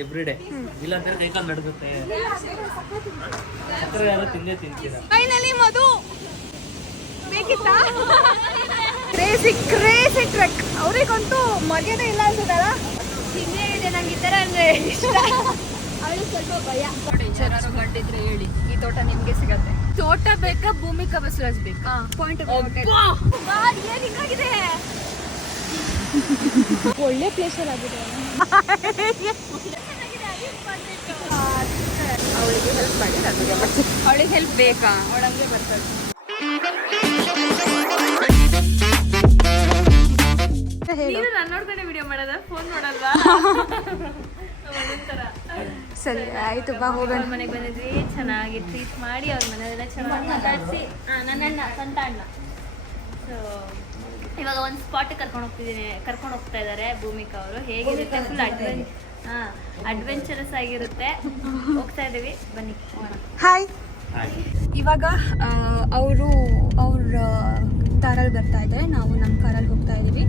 Every day ಇಲ್ಲ ಅಂದ್ರೆ ಕೈಕಾಲು ನಡುಗುತ್ತೆ ಸಕ್ಕರೆ ಯಾರು ತಿಂದೇ ತಿಂತೀರಾ? ಫೈನಲಿ ಮಧು. ಬೇಕಿತ್ತಾ? ಕ್ರೇಜಿ ಕ್ರೇಜಿ ಟ್ರೆಕ್ ಅವರಿಗಂತೂ ಮರ್ಯಾದೆ ಇಲ್ಲ ಅನ್ಸುತ್ತಲ್ಲ ಹಿಂಗೆ ಇದೆ ನಂಗೆ ಈ ಥರ ಅಂದರೆ ಇಷ್ಟ. ಅವಳು ಸ್ವಲ್ಪ ಭಯ. ಯಾರು ಕಂಡಿದ್ರೆ ಹೇಳಿ. ಈ ತೋಟ ನಿಮಗೆ ಸಿಗತ್ತೆ. ತೋಟ ಬೇಕಾ ಭೂಮಿ ಬಸವರಾಜ್ ಬೇಕಾ? ಪಾಯಿಂಟ್ ಏನಿದೆ ಒಳ್ಳೆ ಪ್ಲೇಸ್ ಆಗಿದೆ ಅವಳಿಗೆ ಹೆಲ್ಪ್ ಮಾಡಿ ನನಗೆ ಅವಳಿಗೆ ಹೆಲ್ಪ್ ಬೇಕಾ? ಅವಳಂಗೆ ಬರ್ತದೆ. ನೀನು ನನ್ನ ನೋಡ್ಕೊಂಡೆ ವಿಡಿಯೋ ಮಾಡೋದ? ಫೋನ್ ನೋಡಲ್ವಾ? ಸರಿ ಆಯ್ತು ಬಾ ಹೋಗೋಣ. ಮನೆಗೆ ಬಂದಿದ್ವಿ ಚೆನ್ನಾಗಿ ಟ್ರೀಟ್ ಮಾಡಿ ಅವ್ರ ಮನೆಯೆಲ್ಲ ಚೆನ್ನಾಗಿ ಮಾತಾಡಿಸಿ. ನನ್ನ ಅಣ್ಣ ಸ್ವಂತ ಅಣ್ಣ. ಸೊ ಇವಾಗ ಒಂದು ಸ್ಪಾಟ್ ಕರ್ಕೊಂಡು ಹೋಗ್ತಿದ್ದೀನಿ ಕರ್ಕೊಂಡು ಹೋಗ್ತಾ ಇದ್ದಾರೆ ಭೂಮಿಕಾ ಅವರು. ಹೇಗಿರುತ್ತೆ ಫುಲ್ ಅಡ್ವೆಂಚ್ ಹಾ ಅಡ್ವೆಂಚರಸ್ ಆಗಿರುತ್ತೆ. ಹೋಗ್ತಾ ಇದ್ದೀವಿ ಬನ್ನಿ. ಹಾಯ್ ಇವಾಗ ಅವರು ಅವ್ರ ಕಾರಲ್ಲಿ ಬರ್ತಾ ಇದ್ದಾರೆ. ನಾವು ನಮ್ಮ ಕಾರಲ್ಲಿ ಹೋಗ್ತಾ ಇದ್ದೀವಿ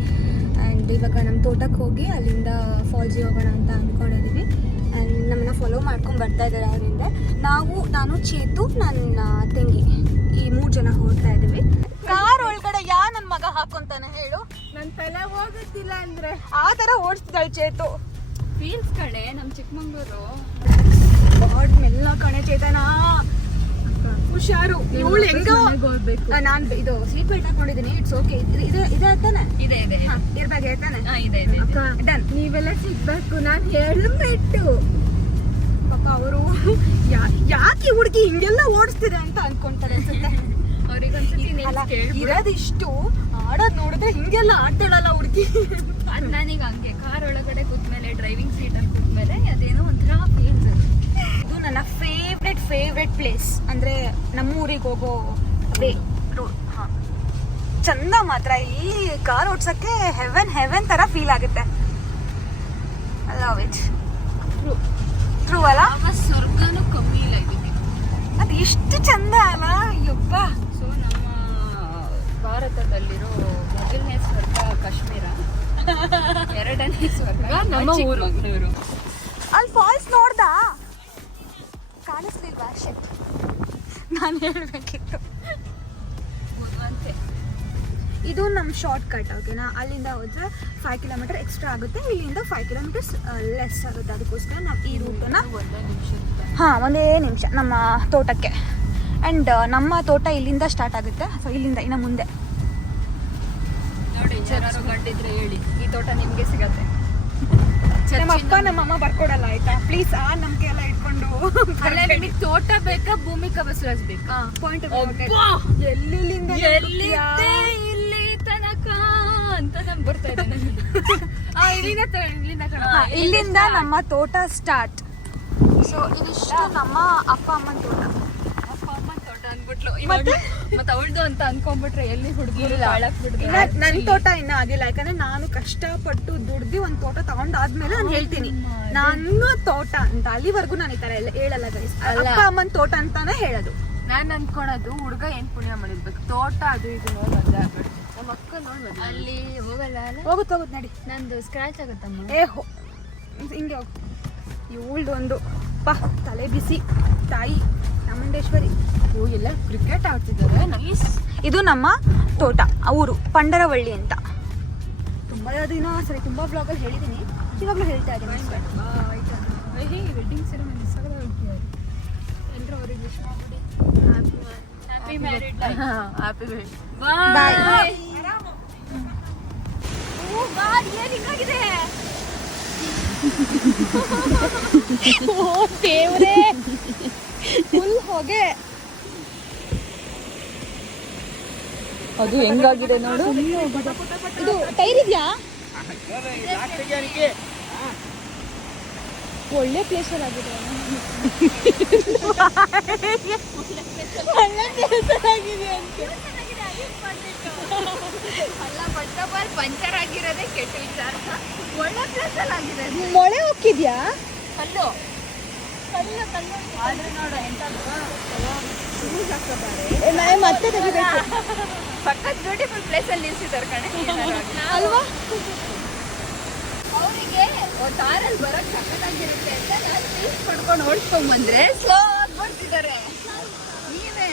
ಆ್ಯಂಡ್ ಇವಾಗ ನಮ್ಮ ತೋಟಕ್ಕೆ ಹೋಗಿ ಅಲ್ಲಿಂದ ಫಾಲ್ಸಿಗೆ ಹೋಗೋಣ ಅಂತ ಅಂದ್ಕೊಂಡಿದ್ದೀವಿ ಆ್ಯಂಡ್ ನಮ್ಮನ್ನ ಫಾಲೋ ಮಾಡ್ಕೊಂಡು ಬರ್ತಾ ಇದ್ದಾರೆ ಅವರಿಂದ. ನಾವು ನಾನು ಚೇತು ನನ್ನ ತಂಗಿ. ಈ ಮೂರು ಜನ ಹೋಗ್ತಾ ಇದ್ದೀವಿ ಕಾರ್ ನನ್ನ ಮಗ ಹಾಕೊಂತಾನೆ ಹೇಳು. ನನ್ನ ತಲೆ ಹೋಗುತ್ತಿಲ್ಲ ಅಂದ್ರೆ? ಆ ತರ ಓಡಿಸ್ತಿದ್ದಾಳೆ ಚೇತು. ಫೀಲ್ಸ್ ಕಡೆ ನಮ್ಮ ಚಿಕ್ಕಮಂಗ್ಳೂರು. ಬಾಡ್ ಮೆಲ್ಲ ಕಣೆ ಚೇತನ. ಹುಷಾರು. ಇವಳು ಹೆಂಗೋ ಹೋಗ್ಬೇಕು. ನಾನು ಇದು ಸೀಟ್ ಬೆಲ್ಟ್ ಹಾಕೊಂಡಿದ್ದೀನಿ ಇಟ್ಸ್ ಓಕೆ ಇದೆ ಇದೆ ತಾನೆ ಇದೆ ಇದೆ ಇರ್ಬೇಕು ಹೇಳ್ತಾನೆ ಇದೆ ಇದೆ ಡನ್ ನೀವೆಲ್ಲ ಸಿಗ್ಬೇಕು ನಾನು ಹೆಲ್ಮೆಟ್ಟು. ಪಾಪ ಅವರು ಯಾಕೆ ಹುಡುಗಿ ಹಿಂಗೆಲ್ಲ ಓಡಿಸ್ತಿದೆ ಅಂತ ಅನ್ಕೊಂತಾರೆ ಅನ್ಸುತ್ತೆ. ಅವ್ರಿಗೊಂದ್ಸತಿ ಇರೋದಿಷ್ಟು ಆಡೋದ್ ನೋಡಿದ್ರೆ ಹಿಂಗೆಲ್ಲ ಆಡ್ತಾಳಲ್ಲ ಹುಡುಗಿ. ನನಗೆ ಹಂಗೆ ಕಾರ್ ಒಳಗಡೆ ಕೂತ್ಮೇಲೆ ಡ್ರೈವಿಂಗ್ ಸೀಟಲ್ಲಿ ಕೂತ್ಮೇಲೆ ಅದೇನೋ ಒಂಥರ ಫೀಲ್ಸ್ ಇದು ನನ್ನ ಫೇವ್ರೆಟ್ ಫೇವ್ರೆಟ್ ಪ್ಲೇಸ್ ಅಂದ್ರೆ ನಮ್ಮೂರಿಗೆ ಹೋಗೋ ವೇ ರೋಡ್ ಹಾ. ಚಂದ ಮಾತ್ರ. ಈ ಕಾರ್ ಓಡ್ಸಕ್ಕೆ ಹೆವೆನ್ ಹೆವೆನ್ ತರ ಫೀಲ್ ಆಗುತ್ತೆ. ಲವ್ ಇಟ್ ಟ್ರೂ ಅಲ್ಲ? ಸ್ವರ್ಗನೂ ಕಮ್ಮಿ ಇಲ್ಲ ಇದಕ್ಕೆ. ಅದು ಎಷ್ಟು ಚಂದ ಅಲ್ಲ? ಯಪ್ಪ ನಮ್ಮ ಭಾರತದಲ್ಲಿರೋ ಮೊದಲನೇ ಸ್ವರ್ಗ ಕಾಶ್ಮೀರ. ಎರಡನೇ ಸ್ವರ್ಗ ನಮ್ಮ ಊರು. ಅಲ್ಲಿ ಫಾಲ್ಸ್ ನೋಡ್ದ? ಕಾಣಿಸ್ಲಿಲ್ವಾ? ಶೆಟ್ ನಾನು ಹೇಳ್ಬೇಕಿತ್ತು. ಇದು ನಮ್ಮ ಶಾರ್ಟ್ ಕಟ್ ಓಕೆನಾ ಅಲ್ಲಿಂದ ಹೋದ್ರೆ ಫೈವ್ ಕಿಲೋಮೀಟರ್ ಎಕ್ಸ್ಟ್ರಾ ಆಗುತ್ತೆ. ಇಲ್ಲಿಂದ ಫೈವ್ ಕಿಲೋಮೀಟರ್ಸ್ ಲೆಸ್ ಆಗುತ್ತೆ. ಅದಕ್ಕೋಸ್ಕರ ನಾವು ಈ ರೂಟನ್ನ ಒಂದೇ ನಿಮಿಷ ಹಾಂ ಒಂದೇ ನಿಮಿಷ. ನಮ್ಮ ತೋಟಕ್ಕೆ. ಆ್ಯಂಡ್ ನಮ್ಮ ತೋಟ ಇಲ್ಲಿಂದ ಸ್ಟಾರ್ಟ್ ಆಗುತ್ತೆ. ಸೊ ಇಲ್ಲಿಂದ ಇನ್ನು ಮುಂದೆ. ನೋಡಿ ಕಂಡಿದ್ರೆ ಹೇಳಿ. ಈ ತೋಟ ನಿಮಗೆ ಸಿಗತ್ತೆ. ನಮ್ಮ ಅಪ್ಪ ನಮ್ಮ ಅಮ್ಮ ಬರ್ಕೊಡಲ್ಲ ಆಯ್ತಾ? ಪ್ಲೀಸ್ ಆ ನಂಬಿಕೆ ಎಲ್ಲ ಇಟ್ಕೊಂಡು ನಿಮಗೆ ತೋಟ ಬೇಕಾ ಭೂಮಿ ಬಸವರಾಜ್ ಬೇಕಾ? ಪಾಯಿಂಟ್! ಎಲ್ಲಿಂದ ಇಲ್ಲಿ ತನಕ ಅಂತ ನಮ್ಗೆ ಬರ್ತಾ ಇದೆ ಆ ಇಲ್ಲಿಂದ ಇಲ್ಲಿಂದ ಇಲ್ಲಿಂದ ನಮ್ಮ ತೋಟ ಸ್ಟಾರ್ಟ್ ಸೊ ಇದಿಷ್ಟು ನಮ್ಮ ಅಪ್ಪ ಅಮ್ಮನ ತೋಟ. ಅಂದ್ಬಿಟ್ಲು ಇವಾಗ ಮತ್ತೆ? ಅವಳ್ದು ಅಂತ ಅನ್ಕೊಂಡ್ಬಿಟ್ರೆ ಎಲ್ಲಿ ಹುಡುಗರು ನನ್ ತೋಟ ಇನ್ನ ಆಗಿಲ್ಲ. ಯಾಕಂದ್ರೆ ನಾನು ಕಷ್ಟಪಟ್ಟು ದುಡ್ದು ಒಂದು ತೋಟ ತಗೊಂಡಾದ್ಮೇಲೆ ನಾನು ಹೇಳ್ತೀನಿ. ನನ್ನ ತೋಟ ಅಂತ ಅಲ್ಲಿವರೆಗೂ ನಾನು ಈ ತರ ಎಲ್ಲ ಹೇಳಲ್ಲ ಗೈಸ್ ಅಪ್ಪ ಅಮ್ಮನ ತೋಟ ಅಂತಾನೆ ಹೇಳೋದು. ನಾನು ಅನ್ಕೊಳೋದು ಹುಡುಗ ಏನ್ ಪುಣ್ಯ ಮಾಡಿರ್ಬೇಕು? ತೋಟ ಅದು ಇದು ನೋಡಿ ಮದ್ವೆ ಆಗ್ಬಿಡ್ತು ನಮ್ಮ ಅಕ್ಕ ನೋಡಿ ಅಲ್ಲಿ ಹೋಗಲ್ಲ ಅಲ್ಲ? ಹೋಗುತ್ತೆ ಹೋಗುತ್ತೆ ನಡಿ. ನಂದು ಸ್ಕ್ರಾಚ್ ಆಗುತ್ತಮ್ಮ. ಏ ಹೋ ಹಿಂಗೆ ಹೋಗು. ಇವಳ್ದು ಒಂದು ಪಾ ತಲೆ ಬಿಸಿ. ತಾಯಿ ಚಾಮುಂಡೇಶ್ವರಿ. ಓ ಎಲ್ಲ ಕ್ರಿಕೆಟ್ ಆಡ್ತಿದ್ದಾರೆ ನೈಸ್ ಇದು ನಮ್ಮ ತೋಟ ಊರು ಪಂಡರವಳ್ಳಿ ಅಂತ. ತುಂಬಾ ದಿನ ಸರಿ ತುಂಬಾ ಬ್ಲಾಗಲ್ಲಿ ಹೇಳಿದ್ದೀನಿ ಇವಾಗಲೂ ಹೇಳ್ತಾ ಇದ್ದೀನಿ. ವೆಡ್ಡಿಂಗ್ ಸೆರೆಮನಿ ಎಲ್ಲರೂ ಅವ್ರಿಗೆ ವಿಶ್ ಮಾಡ್ಬಿಡಿ. ಹ್ಯಾಪಿ ಮ್ಯಾರಿಡ್ ಹ್ಯಾಪಿ ಬಾಯ್ ದೇವ್ರೇ. ಫುಲ್ ಹೊಗೆ. ಅದು ಹೆಂಗಾಗಿದೆ ನೋಡು. ಇದು ಟೈರ್ ಇದೆಯಾ? ಒಳ್ಳೆ ಪ್ಲೇಸರ್ ಆಗಿದೆ ಒಳ್ಳೆ ಪ್ಲೇಸರ್ ಆಗಿದೆ ಅಂತ. ಪಂಚರ್ ಆಗಿರೋದೇ ಕೆಟ್ಟ ವಿಚಾರ. ಒಳ್ಳೆ ಪ್ಲೇಸಲ್ಲಿ ಆಗಿದೆ. ಮೊಳೆ ಹೋಗಿದ್ಯಾ ಕಲ್ಲು. ಆದ್ರೆ ನೋಡು ಎಂತ ಮತ್ತೆ ತೆಗಿಬೇಕು. ಪಕ್ಕದ ಬ್ಯೂಟಿಫುಲ್ ಪ್ಲೇಸ್ ಅಲ್ಲಿ ನಿಲ್ಸಿದ್ದಾರೆ ಕಣೆ. ಅಲ್ವಾ? ಅವರಿಗೆ ಕಾರಲ್ಲಿ ಬರಕ್ ಸಕ್ಕತ್ತಾಗಿರುತ್ತೆ ಅಂತ ನಾನು ಸೀಟ್ ಪಡ್ಕೊಂಡು ಓಡಿಸ್ಕೊಂಡ್ ಬಂದ್ರೆ ಸ್ಲೋ ಆಗಿ ಬರ್ತಿದ್ದಾರೆ ನೀವೇ.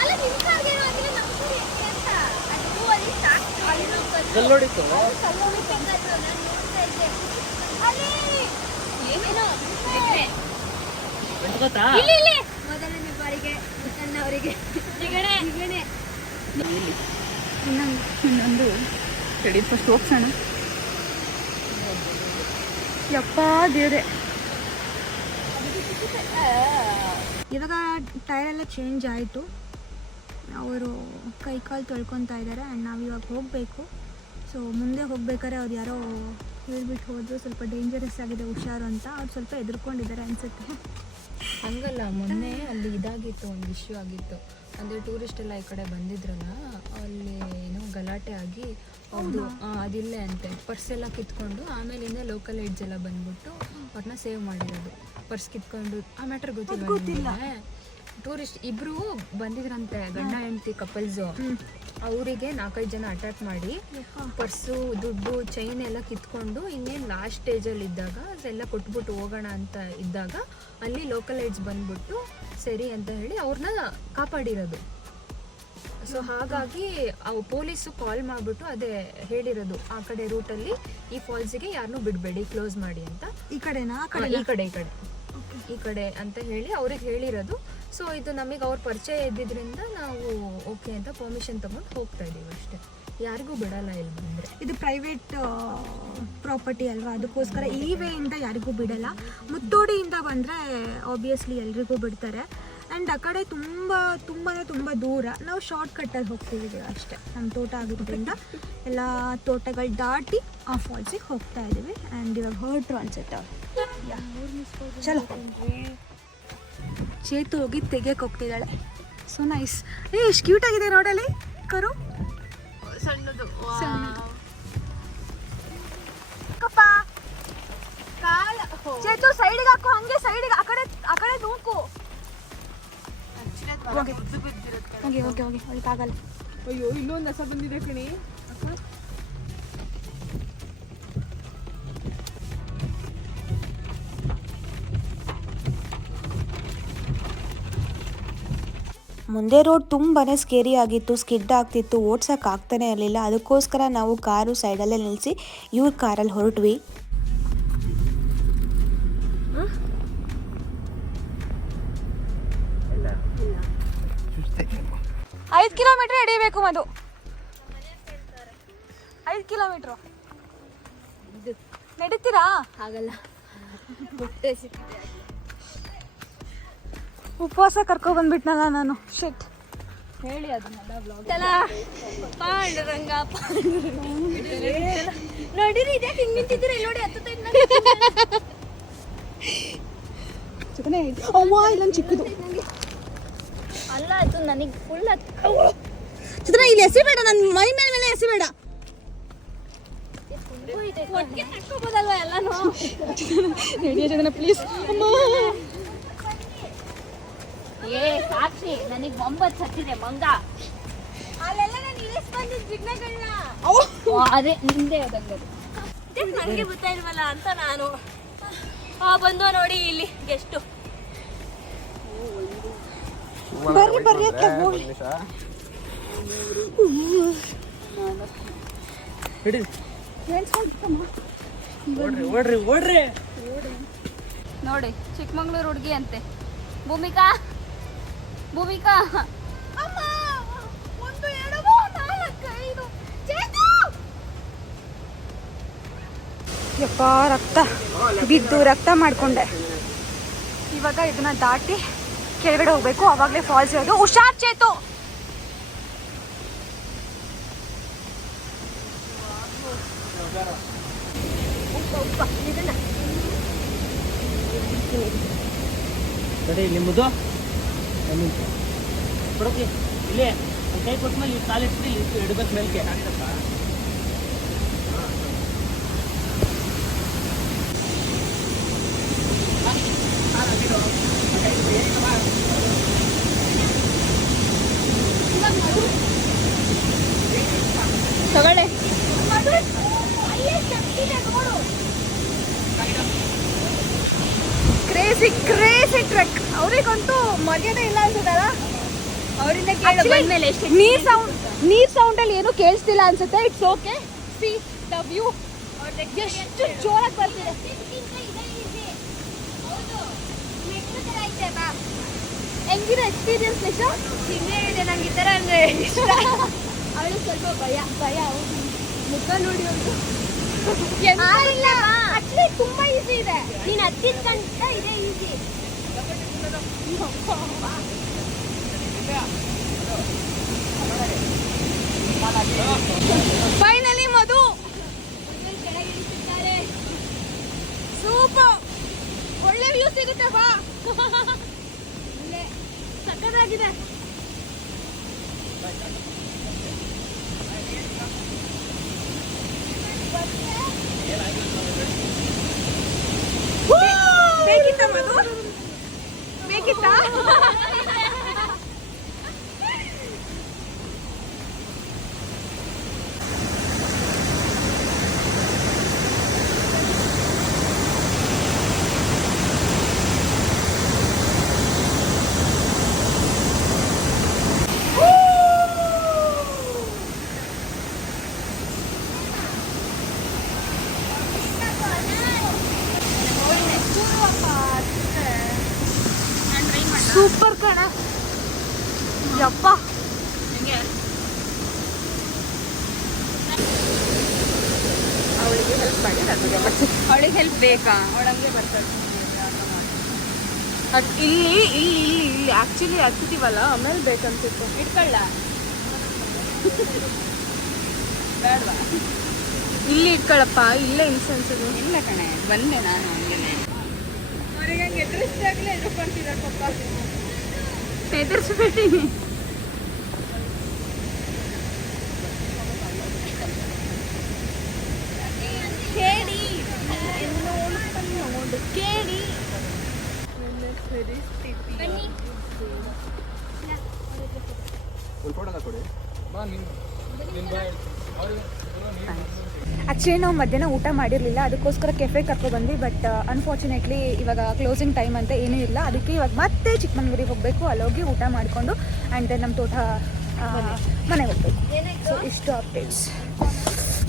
ಅಲ್ಲ ನಿಮ್ ಕಾರ್ಗೆ ಆಗಿಲ್ಲ ನಮ್ಮ ಕಾರ್ಗೆ ಹೆಂಗೆ ಅಂತ. ಅದು ಅಲ್ಲಿ ಸಾಕ್ ಕಲ್ಲೋಡಿತ್ತು ನೋಡ್ತಾ ಇದ್ದೆ. ಇಲ್ಲಿ ಇಲ್ಲಿ ಮೊದಲನೇ ಬಾರಿಗೆ ಇನ್ನೊಂದು ಇನ್ನೊಂದು. ರೆಡಿ ಫಸ್ಟ್ ಹೋಗ್ಸೋಣ. ಯಪ್ಪ ದೇವ್ರೆ. ಇವಾಗ ಟೈರ್ ಎಲ್ಲ ಚೇಂಜ್ ಆಯಿತು. ಅವರು ಕೈ ಕಾಲು ತೊಳ್ಕೊತಾ ಇದ್ದಾರೆ ಆ್ಯಂಡ್ ನಾವು ಇವಾಗ ಹೋಗಬೇಕು. ಸೊ ಮುಂದೆ ಹೋಗ್ಬೇಕಾದ್ರೆ ಅವ್ರು ಯಾರೋ ಹೇಳ್ಬಿಟ್ಟು ಹೋದ್ರು ಸ್ವಲ್ಪ ಡೇಂಜರಸ್ ಆಗಿದೆ ಹುಷಾರು ಅಂತ. ಅವ್ರು ಸ್ವಲ್ಪ ಎದುರ್ಕೊಂಡಿದ್ದಾರೆ ಅನ್ಸುತ್ತೆ. ಹಂಗಲ್ಲ ಮೊನ್ನೆ ಅಲ್ಲಿ ಇದಾಗಿತ್ತು ಒಂದು ಇಶ್ಯೂ ಆಗಿತ್ತು. ಅಂದರೆ ಟೂರಿಸ್ಟ್ ಎಲ್ಲ ಈ ಕಡೆ ಬಂದಿದ್ರಲ್ಲ ಅಲ್ಲಿ ಏನೋ ಗಲಾಟೆ ಆಗಿ ಹೌದು? ಅದಿಲ್ಲೇ ಅಂತೆ. ಪರ್ಸ್ ಎಲ್ಲ ಕಿತ್ಕೊಂಡು ಆಮೇಲಿಂದ ಲೋಕಲ್ ಏಡ್ಸ್ ಎಲ್ಲ ಬಂದ್ಬಿಟ್ಟು ಅವ್ರನ್ನ ಸೇವ್ ಮಾಡಿರೋದು. ಪರ್ಸ್ ಕಿತ್ಕೊಂಡು ಆ ಮ್ಯಾಟ್ರ್ ಗೊತ್ತಿಲ್ಲ. ಟೂರಿಸ್ಟ್ ಇಬ್ರು ಬಂದಿದ್ರಂತೆ ಗಂಡ ಹೆಂಡತಿ ಕಪಲ್ಸ್ ಅವರಿಗೆ ನಾಲ್ಕೈದು ಜನ ಅಟ್ಯಾಕ್ ಮಾಡಿ ಪರ್ಸು ದುಡ್ಡು ಚೈನ್ ಎಲ್ಲ ಕಿತ್ಕೊಂಡು ಇನ್ನೇನು ಲಾಸ್ಟ್ ಸ್ಟೇಜಲ್ಲಿ ಇದ್ದಾಗ ಅದೆಲ್ಲ ಕೊಟ್ಬಿಟ್ಟು ಹೋಗೋಣ ಅಂತ ಇದ್ದಾಗ ಅಲ್ಲಿ ಲೋಕಲ್ ಏಡ್ಸ್ ಬಂದ್ಬಿಟ್ಟು ಸರಿ ಅಂತ ಹೇಳಿ ಅವ್ರನ್ನ ಕಾಪಾಡಿರೋದು. ಸೊ ಹಾಗಾಗಿ ಅವು ಪೊಲೀಸು ಕಾಲ್ ಮಾಡಿಬಿಟ್ಟು ಅದೇ ಹೇಳಿರೋದು ಆ ಕಡೆ ರೂಟಲ್ಲಿ ಈ ಫಾಲ್ಸಿಗೆ ಯಾರನ್ನೂ ಬಿಡಬೇಡಿ ಕ್ಲೋಸ್ ಮಾಡಿ ಅಂತ. ಈ ಕಡೆನಾ? ಈ ಕಡೆ ಈ ಕಡೆ. ಈ ಕಡೆ ಅಂತ ಹೇಳಿ ಅವ್ರಿಗೆ ಹೇಳಿರೋದು. ಸೊ ಇದು ನಮಗೆ ಅವ್ರ ಪರಿಚಯ ಇದ್ದಿದ್ರಿಂದ ನಾವು ಓಕೆ ಅಂತ ಪರ್ಮಿಷನ್ ತಗೊಂಡು ಹೋಗ್ತಾ ಇದ್ದೀವಿ ಅಷ್ಟೇ. ಯಾರಿಗೂ ಬಿಡಲ್ಲ ಇಲ್ಲಿ ಬಂದರೆ. ಇದು ಪ್ರೈವೇಟ್ ಪ್ರಾಪರ್ಟಿ ಅಲ್ವಾ? ಅದಕ್ಕೋಸ್ಕರ ಈ ವೇಯಿಂದ ಯಾರಿಗೂ ಬಿಡಲ್ಲ. ಮುತ್ತೋಡಿಯಿಂದ ಬಂದರೆ ಆಬ್ವಿಯಸ್ಲಿ ಎಲ್ರಿಗೂ ಬಿಡ್ತಾರೆ. ಆ್ಯಂಡ್ ಆ ಕಡೆ ತುಂಬ ತುಂಬಾ ತುಂಬ ದೂರ. ನಾವು ಶಾರ್ಟ್ ಕಟ್ಟಲ್ಲಿ ಹೋಗ್ತಿದ್ದೀವಿ ಅಷ್ಟೇ. ನಮ್ಮ ತೋಟ ಆಗಿದ್ದರಿಂದ ಎಲ್ಲ ತೋಟಗಳು ದಾಟಿ ಆ ಫಾಲ್ಸಿಗೆ ಹೋಗ್ತಾ ಇದ್ದೀವಿ ಆ್ಯಂಡ್ ಇವಾಗ ಹರ್ಟ್ರು ಅನ್ಸುತ್ತೆ ಅವ್ರು. ಚಲೋ. ಚೇತು ಹೋಗಿ ತೆಗಿಯಕ್ಕೆ ಹೋಗ್ತಿದ್ದಾಳೆ. ಸೊ ನೈಸ್ ಏ ಎಷ್ಟು ಕ್ಯೂಟ್ ಆಗಿದೆ ನೋಡಲಿ ಕರು. ಸಣ್ಣದು. ಕಾಲ. ಚೇತು ಸೈಡಿಗೆ ಹಾಕು ಹಂಗೆ ಸೈಡಿಗೆ ಆ ಕಡೆ ಆ ಕಡೆ ನೂಕು ಹೋಗಿ. ಹೋಗಿ ಹೋಗಿ ಹೋಗಿ ಅವಳಿಗಾಗಲ್ಲ ಅಯ್ಯೋ ಇನ್ನೊಂದು ರಸ ಬಂದಿದೆ ಕಣಿ. ಮುಂದೆ ರೋಡ್ ತುಂಬಾ ಸ್ಕೇರಿ ಆಗಿತ್ತು ಸ್ಕಿಡ್ ಆಗ್ತಿತ್ತು ಓಡ್ಸಕ್ಕೆ ಆಗ್ತಾನೆ ಇರಲಿಲ್ಲ. ಅದಕ್ಕೋಸ್ಕರ ನಾವು ಕಾರು ಸೈಡಲ್ಲೇ ನಿಲ್ಲಿಸಿ ಇವ್ರ ಕಾರಲ್ಲಿ ಹೊರಟ್ವಿ. ಐದು ಕಿಲೋಮೀಟ್ರ್ ಎಡಿಬೇಕು ಮದು ಐದು ಕಿಲೋಮೀಟ್ರ್. ನಡೀತೀರಾ? ಆಗಲ್ಲ. ಉಪವಾಸ ಕರ್ಕೊ ಬಂದ್ಬಿಟ್ನಲ್ಲ ನಾನು. ಶೆಟ್ ಹೇಳಿ ಅದನ್ನೆಲ್ಲ ಬ್ಲಾಗ್ ಪಾಂಡುರಂಗ ಪಾಂಡುರಂಗ ನೋಡಿರಿ ಇದ್ಯಾಕೆ ಹಿಂಗ್ ನಿಂತಿದ್ದೀರಿ? ಇಲ್ಲಿ ನೋಡಿ ಹತ್ತು ಜೊತೆ ಅವ್ವ ಇಲ್ಲೊಂದು ಚಿಕ್ಕದು. ಅಲ್ಲ ಅದು ನನಗೆ ಫುಲ್ ಹತ್ತು ಚಿತ್ರ ಇಲ್ಲಿ ನನ್ನ ಮೈ ಮೇಲೆ ಮೇಲೆ ಎಸಿಬೇಡ ಒಟ್ಟಿಗೆ ತಕ್ಕೋಬೋದಲ್ವಾ ಎಲ್ಲಾನು? ರೆಡಿಯ ಜಗನ ಪ್ಲೀಸ್ ಅಮ್ಮ. ಏ ಸಾಕ್ಷಿ ನನಗೆ ಒಂಬತ್ತು ಹತ್ತಿದೆ ಮಂಗ. ಅಲ್ಲೆಲ್ಲ ನಾನು ಇಳಿಸ್ ಬಂದಿದ್ದ ಜಿಗ್ನಗಳನ್ನ ಓ, ಅದೇ ನಿಂದೆ ಅದಂಗದು ನನಗೆ ಗೊತ್ತಾಯಿಲ್ವಲ್ಲ ಅಂತ ನಾನು. ಆ ಬಂದು ನೋಡಿ ಇಲ್ಲಿ ಗೆಸ್ಟು ಬರ್ರಿ ಬರ್ರಿ ಅತ್ತ ಹೋಗಿ ಹಿಡಿ. ಓಡ್ರಿ ಓಡ್ರಿ ಓಡ್ರಿ. ನೋಡಿ ಚಿಕ್ಕಮಂಗ್ಳೂರು ಹುಡುಗಿ ಅಂತೆ. ಭೂಮಿಕಾ? ಭೂಮಿಕಾ? ಒಂದು ಎರಡು ನಾಲ್ಕು ಐದು ಯಪ್ಪ ರಕ್ತ. ಬಿದ್ದು ರಕ್ತ ಮಾಡ್ಕೊಂಡೆ. ಇವಾಗ ಇದನ್ನ ದಾಟಿ ಕೆಳಗಡೆ ಹೋಗ್ಬೇಕು. ಅವಾಗಲೇ ಫಾಲ್ಸ್ ಇರೋದು. ಹುಷಾರ್ ಚೇತು! ಸರಿ ನಿಮ್ಮದು ಕೊಡೋಕೆ ಇಲ್ಲೇ ಒಂದ್ ಕೈ ಕೊಟ್ಟ ಮೇಲೆ ಕಾಲಿಟ್ಟು ಇಲ್ಲಿ ಇಡ್ಬೇಕು ಮೇಲ್ಗೆ ತಗೊಳ್ಳೆ ಕ್ರೇಜಿ ಕ್ರೇಜಿ ಟ್ರಕ್ ಅವ್ರಿಗಂತೂ ಮರ್ಯಾದೆ ಇಲ್ಲ ಅನ್ಸುತ್ತಲ್ಲ ಅವರಿಂದ ಕೇಳು ಬಂದ್ಮೇಲೆ ನೀರ್ ಸೌಂಡ್ ನೀರ್ ಸೌಂಡ್ ಅಲ್ಲಿ ಏನು ಕೇಳಿಸ್ತಿಲ್ಲ ಅನ್ಸುತ್ತೆ? It's okay see the view ಎಷ್ಟು ಜೋರಾಗಿ ಬರ್ತಿದೆ. ಹೆಂಗಿರೋ ಎಕ್ಸ್ಪೀರಿಯನ್ಸ್ ನಿಜ ಹಿಂಗೆ ಇದೆ ನಂಗೆ ಈ ಥರ ಅಂದರೆ ಇಷ್ಟ. ಅವಳು ಸ್ವಲ್ಪ ಭಯ ಭಯ ಮುಖ ನೋಡಿ ಒಂದು. ಆಕ್ಚುಲಿ ತುಂಬಾ ಈಸಿ ಇದೆ. ನೀನು ಹತ್ತಿದ ಗಂಟ ಇದೆ ಈಸಿ ಫೈನಲಿ ಮಧು ಸೂಪರ್ ಒಳ್ಳೆ ವ್ಯೂ ಸಿಗುತ್ತೆ ಬಾ. ಸಕ್ಕದಾಗಿದೆ ಬೇಕಿತ್ತ ಮಧು? ಬೇಕಿತ್ತ ಸೂಪರ್ ಕಣ ಯಪ್ಪ ಅವಳಿಗೆ ಹೆಲ್ಪ್ ಮಾಡಿ ನನಗೆ ಅವಳಿಗೆ ಹೆಲ್ಪ್ ಬೇಕಾ ಅವಳಂಗೆ ಬರ್ತಾಳೆ ಅಟ್ ಇಲ್ಲಿ ಇಲ್ಲಿ ಇಲ್ಲಿ ಇಲ್ಲಿ ಆಕ್ಚುಲಿ ಹತ್ತಿದೀವಲ್ಲ ಆಮೇಲೆ ಬೇಕಂತಿತ್ತು. ಇಟ್ಕೊಳ್ಳ. ಬೇಡವಾ? ಇಲ್ಲಿ ಇಟ್ಕೊಳ್ಳಪ್ಪ ಇಲ್ಲೇ ಇನ್ಸೆನ್ಸ್ ಇಲ್ಲ ಕಣೆ ಬಂದೆ ನಾನು ಹಂಗೇನೆ. ಅವ್ರಿಗೆ ಹಂಗೆ ಎದುರಿಸಿದಾಗಲೇ ಎದುರ್ಕೊಂತಿದ್ದಾರೆ ಪಪ್ಪ ಎದುರಿಸ್ಬಿಟ್ಟಿನಿ ಕೇಳಿ ನೋಡು ಕೇಳಿ ಬನ್ನಿ ಆ್ಯಕ್ಚುಲಿ ನಾವು ಮಧ್ಯಾಹ್ನ ಊಟ ಮಾಡಿರಲಿಲ್ಲ. ಅದಕ್ಕೋಸ್ಕರ ಕೆಫೆ ಕರ್ಕೊಬಂದ್ವಿ ಬಂದ್ವಿ ಬಟ್ ಅನ್ಫಾರ್ಚುನೇಟ್ಲಿ ಇವಾಗ ಕ್ಲೋಸಿಂಗ್ ಟೈಮ್ ಅಂತ ಏನೂ ಇಲ್ಲ. ಅದಕ್ಕೆ ಇವಾಗ ಮತ್ತೆ ಚಿಕ್ಕಮಂಗ್ಳೂರಿಗೆ ಹೋಗಬೇಕು. ಅಲ್ಲೋಗಿ ಊಟ ಮಾಡಿಕೊಂಡು ಆ್ಯಂಡ್ ದೆನ್ ನಮ್ಮ ತೋಟ ಮನೆಗೆ ಹೋಗ್ಬೇಕು. ಸೊ ಇಷ್ಟು ಅಪ್ಡೇಟ್ಸ್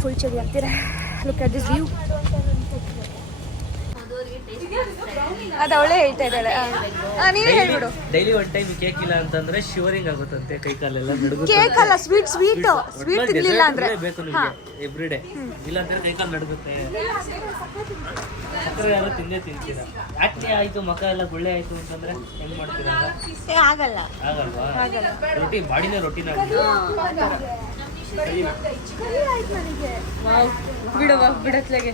ಫುಲ್ ಚಳಿ ಆಗ್ತೀರಾ ಲುಕ್ ಅಟ್ ದಿಸ್ ವ್ಯೂ ಅದು ಅವಳೇ ಹೇಳ್ತಾ ಇದ್ದಾಳೆ. ಹೇಳಿ ಹೇಳ್ಬಿಡು. ಡೈಲಿ ಒನ್ ಟೈಮ್ ಕೇಕ್ ಇಲ್ಲ ಅಂತಂದ್ರೆ ಶಿವರಿಂಗ್ ಆಗುತ್ತಂತೆ ಕೈ ಕಾಲೆಲ್ಲ ನಡುಗುತ್ತೆ ಕೇಕ್ ಅಲ್ಲ ಸ್ವೀಟ್ ಸ್ವೀಟ್ ಸ್ವೀಟ್ ತಿನ್ಲಿಲ್ಲ ಅಂದ್ರೆ. ಬೇಕು ನಿಮಗೆ ಎವ್ರಿ ಡೇ ಇಲ್ಲ ಅಂದ್ರೆ ಕೈ ಕಾಲು ನಡುಗುತ್ತೆ. ಸಕ್ಕರೆ ಯಾರು ತಿಂದೇ ತಿಂತೀರಾ? ಆಕ್ನೆ ಆಯ್ತು ಮಕ ಎಲ್ಲ ಗುಳ್ಳೆ ಆಯ್ತು ಅಂತಂದ್ರೆ ಹೆಂಗ್ ಮಾಡ್ತೀರಾ ಆಗಲ್ಲ. ಆಗಲ್ವಾ? ರೊಟ್ಟಿ ಬಾಡಿನೇ ರೊಟ್ಟಿನ ಬಿಡವಾ ಬಿಡತ್ಲೆಗೆ.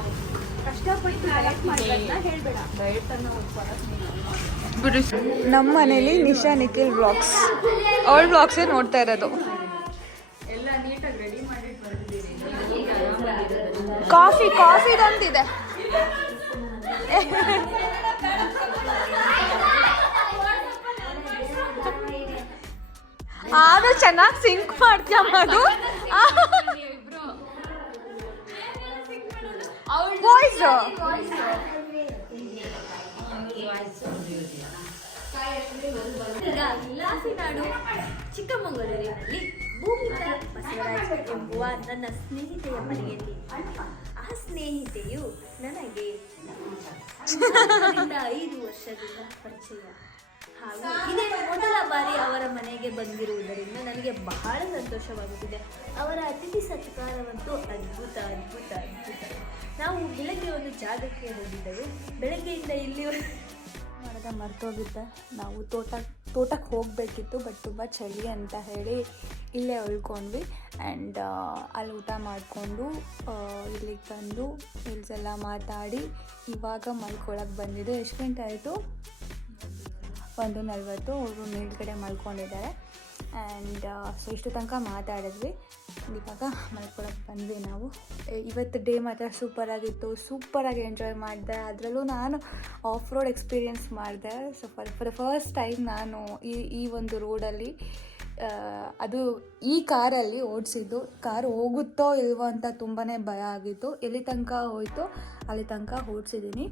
ನಮ್ಮ ಮನೇಲಿ ನಿಶಾ ನಿಖಿಲ್ ಬ್ಲಾಗ್ಸ್ ಅವಳ ಬ್ಲಾಗ್ಸೇ ನೋಡ್ತಾ ಇರೋದು. ಕಾಫಿ ಕಾಫಿ ಅಂತಿದೆ ಆದ್ರೂ ಚೆನ್ನಾಗಿ ಸಿಂಕ್ ಮಾಡ್ತೀಯ ಮಧು ವಾಯ್ಸ್ ಲಾಸಿನಾಡು ಚಿಕ್ಕಮಗಳೂರಿನಲ್ಲಿ ಭೂಮಿಕಾ ಬಸವರಾಜ್ ಎಂಬುವ ನನ್ನ ಸ್ನೇಹಿತೆಯ ಮನೆಯಲ್ಲಿ. ಆ ಸ್ನೇಹಿತೆಯು ನನಗೆ ಐದು ವರ್ಷದಿಂದ ಪರಿಚಯ. ಹಾಗೂ ಇದೇ ಮೊದಲ ಬಾರಿ ಅವರ ಮನೆಗೆ ಬಂದಿರುವುದರಿಂದ ನನಗೆ ಬಹಳ ಸಂತೋಷವಾಗುತ್ತಿದೆ. ಅವರ ಅತಿಥಿ ಸತ್ಕಾರವಂತೂ ಅದ್ಭುತ ಅದ್ಭುತ ಅದ್ಭುತ. ನಾವು ಬೆಳಗ್ಗೆ ಒಂದು ಜಾಗಕ್ಕೆ ಹೋಗಿದ್ದೆವು. ಬೆಳಗ್ಗೆಯಿಂದ ಇಲ್ಲಿ ಮಾಡದ ಮರ್ತೋಗಿದ್ದೆ. ನಾವು ತೋಟ, ತೋಟಕ್ಕೆ ಹೋಗಬೇಕಿತ್ತು ಬಟ್ ತುಂಬ ಚಳಿ ಅಂತ ಹೇಳಿ ಇಲ್ಲೇ ಉಳ್ಕೊಂಡ್ವಿ. ಆ್ಯಂಡ್ ಅಲ್ಲಿ ಊಟ ಮಾಡಿಕೊಂಡು ಇಲ್ಲಿಗೆ ಬಂದು ಇಲ್ಸೆಲ್ಲ ಮಾತಾಡಿ ಇವಾಗ ಮಲ್ಕೊಳಕ್ಕೆ ಬಂದಿದ್ದು. ಎಷ್ಟು ಗಂಟೆ ಆಯಿತು? ಒಂದು ನಲ್ವತ್ತು. ಅವರು ಮೇಲ್ಗಡೆ ಮಲ್ಕೊಂಡಿದ್ದಾರೆ. ಆ್ಯಂಡ್ ಸೊ ಇಷ್ಟು ತನಕ ಮಾತಾಡಿದ್ವಿ. ಇವಾಗ ಮಲ್ಕೊಳಕ್ಕೆ ಬಂದ್ವಿ ನಾವು. ಇವತ್ತು ಡೇ ಮಾತ್ರ ಸೂಪರಾಗಿತ್ತು ಸೂಪರಾಗಿ ಎಂಜಾಯ್ ಮಾಡಿದೆ. ಅದರಲ್ಲೂ ನಾನು ಆಫ್ ರೋಡ್ ಎಕ್ಸ್ಪೀರಿಯೆನ್ಸ್ ಮಾಡಿದೆ so for for first time ನಾನು ಈ ಈ ಒಂದು ರೋಡಲ್ಲಿ ಅದು ಈ ಕಾರಲ್ಲಿ ಓಡಿಸಿದ್ದು. ಕಾರ್ ಹೋಗುತ್ತೋ ಇಲ್ವೋ ಅಂತ ತುಂಬಾ ಭಯ ಆಗಿತ್ತು. ಎಲ್ಲಿ ತನಕ ಹೋಯಿತು ಅಲ್ಲಿ ತನಕ ಓಡಿಸಿದ್ದೀನಿ.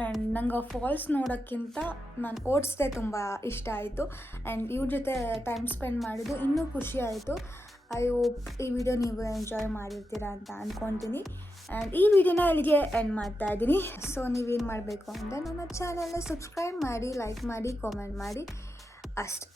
ಆ್ಯಂಡ್ ನಂಗೆ ಫಾಲ್ಸ್ ನೋಡೋಕ್ಕಿಂತ ನಾನು ಓಡಿಸ್ದೆ ತುಂಬ ಇಷ್ಟ ಆಯಿತು. ಆ್ಯಂಡ್ ಇವ್ರ ಜೊತೆ ಟೈಮ್ ಸ್ಪೆಂಡ್ ಮಾಡಿದ್ದು ಇನ್ನೂ ಖುಷಿ ಆಯಿತು. ಐ ಹೋಪ್ ಈ ವಿಡಿಯೋ ನೀವು ಎಂಜಾಯ್ ಮಾಡಿರ್ತೀರಾ ಅಂತ ಅಂದ್ಕೊತೀನಿ ಆ್ಯಂಡ್ ಈ ವಿಡಿಯೋನ ಇಲ್ಲಿಗೆ ಎಂಡ್ ಮಾಡ್ತಾ ಇದ್ದೀನಿ. ಸೊ ನೀವೇನು ಮಾಡಬೇಕು ಅಂದರೆ ನನ್ನ ಚಾನಲ್ನ ಸಬ್ಸ್ಕ್ರೈಬ್ ಮಾಡಿ ಲೈಕ್ ಮಾಡಿ ಕಾಮೆಂಟ್ ಮಾಡಿ. ಅಷ್ಟೆ.